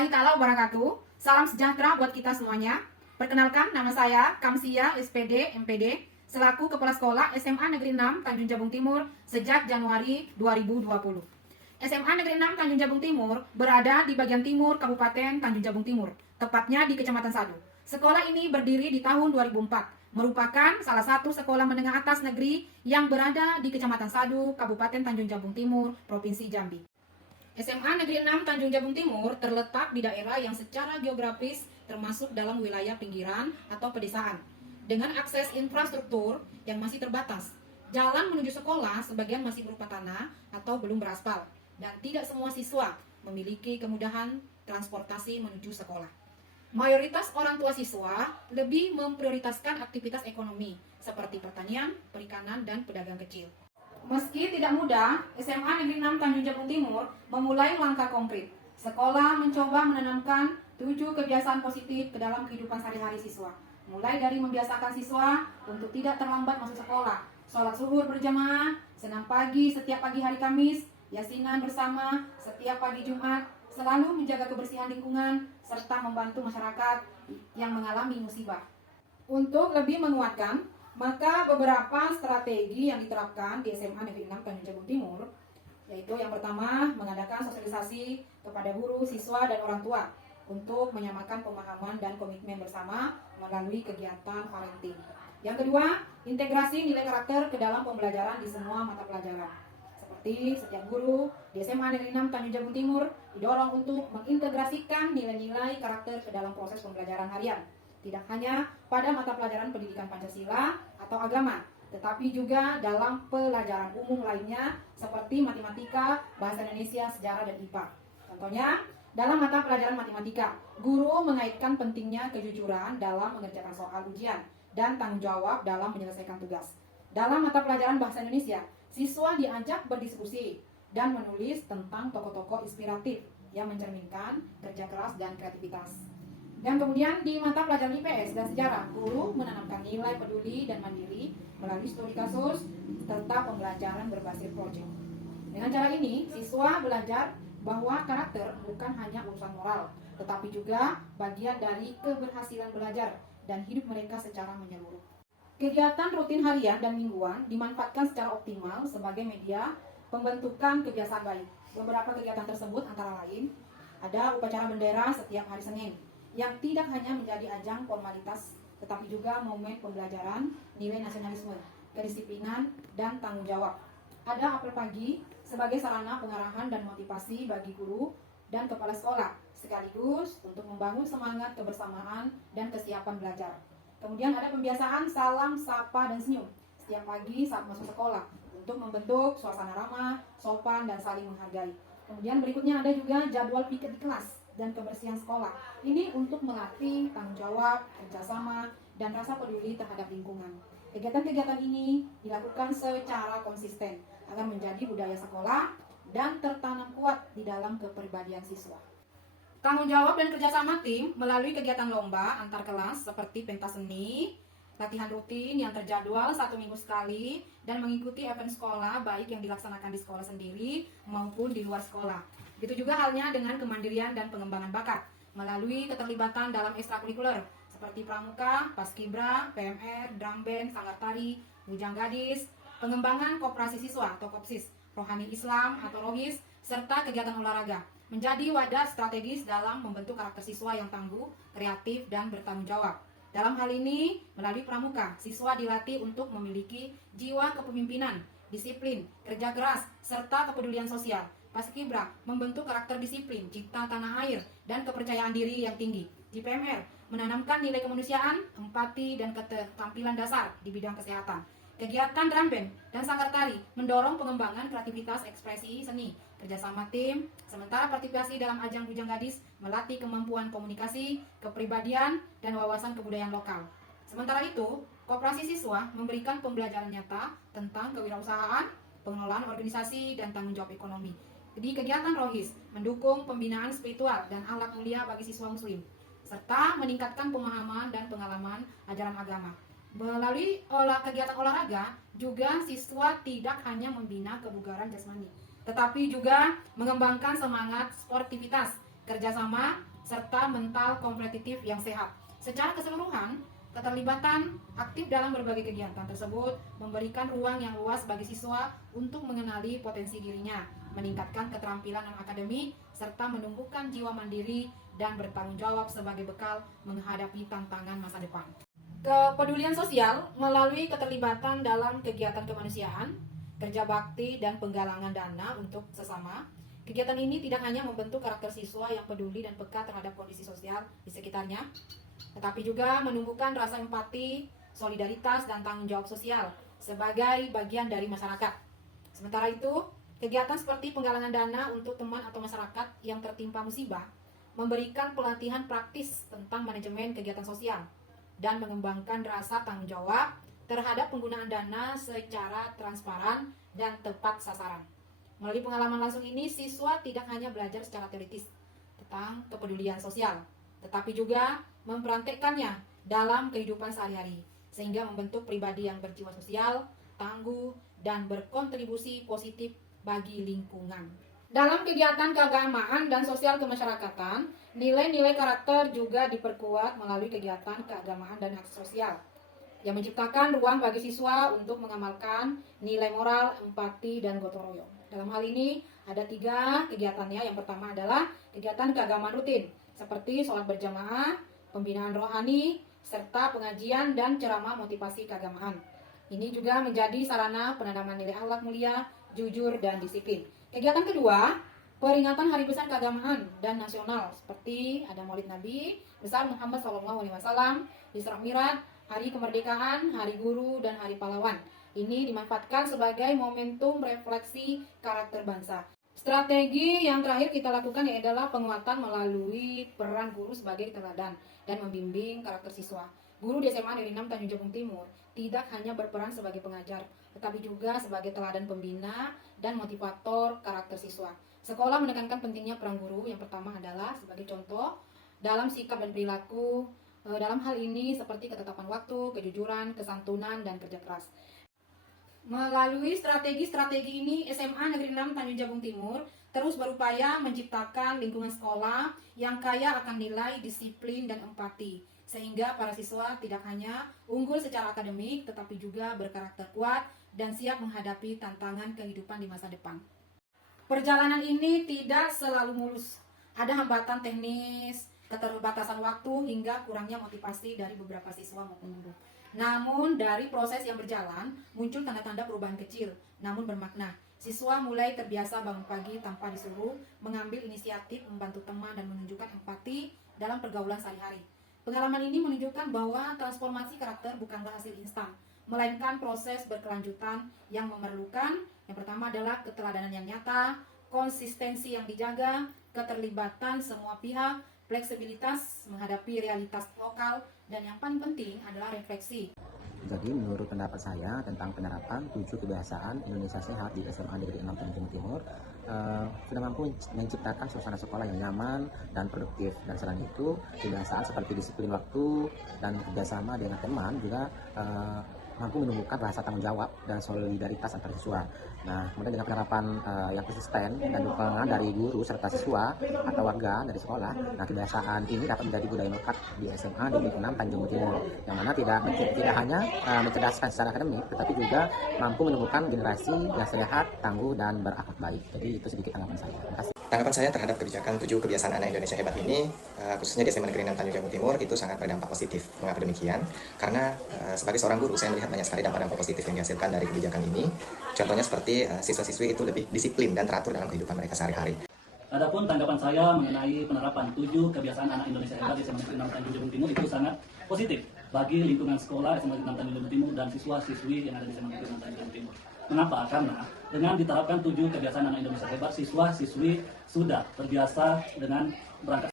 warahmatullahi taala wabarakatuh. Salam sejahtera buat kita semuanya. Perkenalkan, nama saya Kamsia SPD MPD selaku Kepala Sekolah SMA Negeri 6 Tanjung Jabung Timur sejak Januari 2020. SMA Negeri 6 Tanjung Jabung Timur berada di bagian timur Kabupaten Tanjung Jabung Timur, tepatnya di Kecamatan Sadu. Sekolah ini berdiri di tahun 2004, merupakan salah satu sekolah menengah atas negeri yang berada di Kecamatan Sadu, Kabupaten Tanjung Jabung Timur, Provinsi Jambi. SMA Negeri 6 Tanjung Jabung Timur terletak di daerah yang secara geografis termasuk dalam wilayah pinggiran atau pedesaan, dengan akses infrastruktur yang masih terbatas. Jalan menuju sekolah sebagian masih berupa tanah atau belum beraspal, dan tidak semua siswa memiliki kemudahan transportasi menuju sekolah. Mayoritas orang tua siswa lebih memprioritaskan aktivitas ekonomi seperti pertanian, perikanan, dan pedagang kecil. Meski tidak mudah, SMA Negeri 6 Tanjung Jabung Timur memulai langkah konkret. Sekolah mencoba menanamkan 7 kebiasaan positif ke dalam kehidupan sehari-hari siswa. Mulai dari membiasakan siswa untuk tidak terlambat masuk sekolah, sholat zuhur berjamaah, senam pagi setiap pagi hari Kamis, yasinan bersama setiap pagi Jumat, selalu menjaga kebersihan lingkungan, serta membantu masyarakat yang mengalami musibah. Untuk lebih menguatkan, maka beberapa strategi yang diterapkan di SMA Negeri 6 Tanjung Jabung Timur, yaitu yang pertama, mengadakan sosialisasi kepada guru, siswa, dan orang tua untuk menyamakan pemahaman dan komitmen bersama melalui kegiatan parenting. Yang kedua, integrasi nilai karakter ke dalam pembelajaran di semua mata pelajaran. Seperti setiap guru di SMA Negeri 6 Tanjung Jabung Timur didorong untuk mengintegrasikan nilai-nilai karakter ke dalam proses pembelajaran harian. Tidak hanya pada mata pelajaran pendidikan Pancasila atau agama, tetapi juga dalam pelajaran umum lainnya seperti matematika, bahasa Indonesia, sejarah, dan IPA. Contohnya, dalam mata pelajaran matematika, guru mengaitkan pentingnya kejujuran dalam mengerjakan soal ujian dan tanggung jawab dalam menyelesaikan tugas. Dalam mata pelajaran bahasa Indonesia, siswa diajak berdiskusi dan menulis tentang tokoh-tokoh inspiratif yang mencerminkan kerja keras dan kreativitas. Dan kemudian di mata pelajaran IPS dan sejarah, guru menanamkan nilai peduli dan mandiri melalui studi kasus serta pembelajaran berbasis proyek. Dengan cara ini, siswa belajar bahwa karakter bukan hanya urusan moral, tetapi juga bagian dari keberhasilan belajar dan hidup mereka secara menyeluruh. Kegiatan rutin harian dan mingguan dimanfaatkan secara optimal sebagai media pembentukan kebiasaan baik. Beberapa kegiatan tersebut antara lain ada upacara bendera setiap hari Senin, yang tidak hanya menjadi ajang formalitas, tetapi juga momen pembelajaran, nilai nasionalisme, kedisiplinan, dan tanggung jawab. Ada apel pagi sebagai sarana pengarahan dan motivasi bagi guru dan kepala sekolah, sekaligus untuk membangun semangat kebersamaan dan kesiapan belajar. Kemudian ada pembiasaan salam, sapa, dan senyum setiap pagi saat masuk sekolah untuk membentuk suasana ramah, sopan, dan saling menghargai. Kemudian berikutnya ada juga jadwal piket di kelas dan kebersihan sekolah. Ini untuk melatih tanggung jawab, kerjasama, dan rasa peduli terhadap lingkungan. Kegiatan-kegiatan ini dilakukan secara konsisten agar menjadi budaya sekolah dan tertanam kuat di dalam kepribadian siswa. Tanggung jawab dan kerjasama tim melalui kegiatan lomba antar kelas seperti pentas seni, latihan rutin yang terjadwal 1 minggu sekali, dan mengikuti event sekolah baik yang dilaksanakan di sekolah sendiri maupun di luar sekolah. Begitu juga halnya dengan kemandirian dan pengembangan bakat melalui keterlibatan dalam ekstrakurikuler seperti pramuka, paskibra, PMR, drum band, sanggar tari, bujang gadis, pengembangan koperasi siswa atau kopsis, rohani Islam atau rohis, serta kegiatan olahraga menjadi wadah strategis dalam membentuk karakter siswa yang tangguh, kreatif, dan bertanggung jawab. Dalam hal ini, melalui pramuka, siswa dilatih untuk memiliki jiwa kepemimpinan, disiplin, kerja keras, serta kepedulian sosial. Paskibra membentuk karakter disiplin, cipta tanah air, dan kepercayaan diri yang tinggi. Di PMR menanamkan nilai kemanusiaan, empati, dan keterampilan dasar di bidang kesehatan. Kegiatan drum band dan sanggar tari mendorong pengembangan kreativitas ekspresi seni, kerjasama tim, sementara partisipasi dalam ajang bujang gadis melatih kemampuan komunikasi, kepribadian, dan wawasan kebudayaan lokal. Sementara itu, koperasi siswa memberikan pembelajaran nyata tentang kewirausahaan, pengelolaan organisasi, dan tanggung jawab ekonomi. Di kegiatan rohis, mendukung pembinaan spiritual dan akhlak mulia bagi siswa muslim, serta meningkatkan pemahaman dan pengalaman ajaran agama. Melalui kegiatan olahraga, juga siswa tidak hanya membina kebugaran jasmani, tetapi juga mengembangkan semangat sportivitas, kerjasama, serta mental kompetitif yang sehat. Secara keseluruhan, keterlibatan aktif dalam berbagai kegiatan tersebut memberikan ruang yang luas bagi siswa untuk mengenali potensi dirinya, meningkatkan keterampilan non-akademik, serta menumbuhkan jiwa mandiri dan bertanggung jawab sebagai bekal menghadapi tantangan masa depan. Kepedulian sosial melalui keterlibatan dalam kegiatan kemanusiaan, kerja bakti, dan penggalangan dana untuk sesama. Kegiatan ini tidak hanya membentuk karakter siswa yang peduli dan peka terhadap kondisi sosial di sekitarnya, tetapi juga menumbuhkan rasa empati, solidaritas, dan tanggung jawab sosial sebagai bagian dari masyarakat. Sementara itu, kegiatan seperti penggalangan dana untuk teman atau masyarakat yang tertimpa musibah memberikan pelatihan praktis tentang manajemen kegiatan sosial dan mengembangkan rasa tanggung jawab terhadap penggunaan dana secara transparan dan tepat sasaran. Melalui pengalaman langsung ini, siswa tidak hanya belajar secara teoritis tentang kepedulian sosial, tetapi juga mempraktekkannya dalam kehidupan sehari-hari, sehingga membentuk pribadi yang berjiwa sosial, tangguh, dan berkontribusi positif bagi lingkungan. Dalam kegiatan keagamaan dan sosial kemasyarakatan, nilai-nilai karakter juga diperkuat melalui kegiatan keagamaan dan aksi sosial yang menciptakan ruang bagi siswa untuk mengamalkan nilai moral, empati, dan gotong royong. Dalam hal ini ada 3 kegiatannya. Yang pertama adalah kegiatan keagamaan rutin seperti sholat berjamaah, pembinaan rohani, serta pengajian dan ceramah motivasi keagamaan. Ini juga menjadi sarana penanaman nilai akhlak mulia, jujur, dan disiplin. Kegiatan kedua, peringatan hari besar keagamaan dan nasional seperti ada Maulid Nabi besar Muhammad SAW, Isra Mi'raj, Hari Kemerdekaan, Hari Guru, dan Hari Pahlawan. Ini dimanfaatkan sebagai momentum refleksi karakter bangsa. Strategi yang terakhir kita lakukan adalah penguatan melalui peran guru sebagai teladan dan membimbing karakter siswa. Guru di SMA Negeri 6 Tanjung Jabung Timur tidak hanya berperan sebagai pengajar, tetapi juga sebagai teladan pembina dan motivator karakter siswa. Sekolah menekankan pentingnya peran guru. Yang pertama adalah sebagai contoh dalam sikap dan perilaku, dalam hal ini seperti ketetapan waktu, kejujuran, kesantunan, dan kerja keras. Melalui strategi-strategi ini, SMA Negeri 6 Tanjung Jabung Timur terus berupaya menciptakan lingkungan sekolah yang kaya akan nilai, disiplin, dan empati, sehingga para siswa tidak hanya unggul secara akademik, tetapi juga berkarakter kuat dan siap menghadapi tantangan kehidupan di masa depan. Perjalanan ini tidak selalu mulus. Ada hambatan teknis, keterbatasan waktu, hingga kurangnya motivasi dari beberapa siswa maupun guru. Namun dari proses yang berjalan, muncul tanda-tanda perubahan kecil, namun bermakna. Siswa mulai terbiasa bangun pagi tanpa disuruh, mengambil inisiatif, membantu teman, dan menunjukkan empati dalam pergaulan sehari-hari. Pengalaman ini menunjukkan bahwa transformasi karakter bukanlah hasil instan, melainkan proses berkelanjutan yang memerlukan, yang pertama adalah keteladanan yang nyata, konsistensi yang dijaga, keterlibatan semua pihak, fleksibilitas menghadapi realitas lokal, dan yang paling penting adalah refleksi. Jadi menurut pendapat saya tentang penerapan 7 kebiasaan Indonesia Sehat di SMA Negeri 6 Tanjung Timur sudah mampu menciptakan suasana sekolah yang nyaman dan produktif. Dan selain itu, kebiasaan seperti disiplin waktu dan kerjasama dengan teman juga mampu menumbuhkan rasa tanggung jawab dan solidaritas antar siswa. Nah, kemudian dengan penerapan yang konsisten dan dukungan dari guru serta siswa atau warga dari sekolah, nah kebiasaan ini dapat menjadi budaya melekat di SMA Negeri 6 Tanjung Timur, yang mana tidak hanya mencerdaskan secara akademik, tetapi juga mampu menumbuhkan generasi yang sehat, tangguh, dan berakhlak baik. Jadi itu sedikit tanggapan saya. Terima kasih. Tanggapan saya terhadap kebijakan 7 kebiasaan anak Indonesia hebat ini, khususnya di SMA Negeri 6 Tanjung Jabung Timur, itu sangat berdampak positif. Mengapa demikian? Karena sebagai seorang guru, saya melihat banyak sekali dampak-dampak positif yang dihasilkan dari kebijakan ini. Contohnya seperti siswa-siswi itu lebih disiplin dan teratur dalam kehidupan mereka sehari-hari. Adapun tanggapan saya mengenai penerapan 7 kebiasaan anak Indonesia hebat di SMA Negeri 6 Tanjung Jabung Timur itu sangat positif bagi lingkungan sekolah SMA Negeri 6 Tanjung Jabung Timur dan siswa-siswi yang ada di SMA Negeri 6 Tanjung Jabung Timur. Mengapa? Karena dengan diterapkan 7 kebiasaan anak Indonesia hebat, siswa-siswi sudah terbiasa dengan berangkat